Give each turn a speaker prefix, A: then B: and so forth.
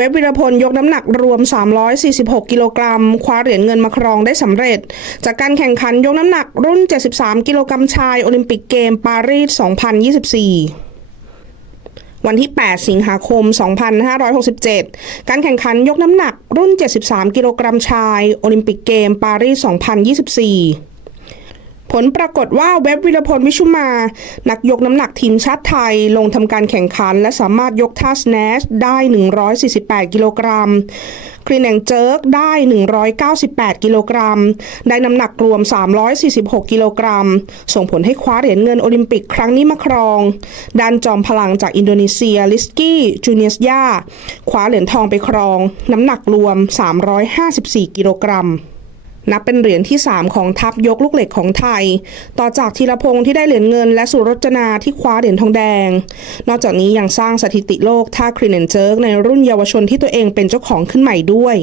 A: เว็บวิรพลยกน้ำหนักรวม 346 กิโลกรัม คว้าเหรียญเงินมาครองได้สำเร็จ จากการแข่งขันยกน้ำหนักรุ่น 73 กิโลกรัมชายโอลิมปิกเกมปารีส 2024วันที่ 8 สิงหาคม 2567 การแข่งขันยกน้ำหนักรุ่น 73 กิโลกรัมชาย โอลิมปิกเกม ปารีส 2024 ผลปรากฏว่าเว็บวิรพลวิชุมา นักยกน้ำหนักทีมชาติไทยลงทำการแข่งขัน และสามารถยกท่าสแนชได้ 148 กิโลกรัมคลีนแองเจิร์กได้ 198 กิโลกรัม ได้น้ำหนักรวม 346 กิโลกรัม ส่งผลให้คว้าเหรียญเงินโอลิมปิกครั้งนี้มาครอง ด้านจอมพลังจากอินโดนีเซีย ลิสกี้ จูเนียสยาคว้าเหรียญทองไปครอง น้ำหนักรวม 354 กิโลกรัม นับเป็นเหรียญที่ 3 ของทัพยกลูกเหล็กของไทย ต่อจากธีรพงศ์ที่ได้เหรียญเงิน และสุรจนาที่คว้าเหรียญทองแดง นอกจากนี้ยังสร้างสถิติโลกท่าครีนนเจิร์กในรุ่นเยาวชนที่ตัวเองเป็นเจ้าของขึ้นใหม่ด้วย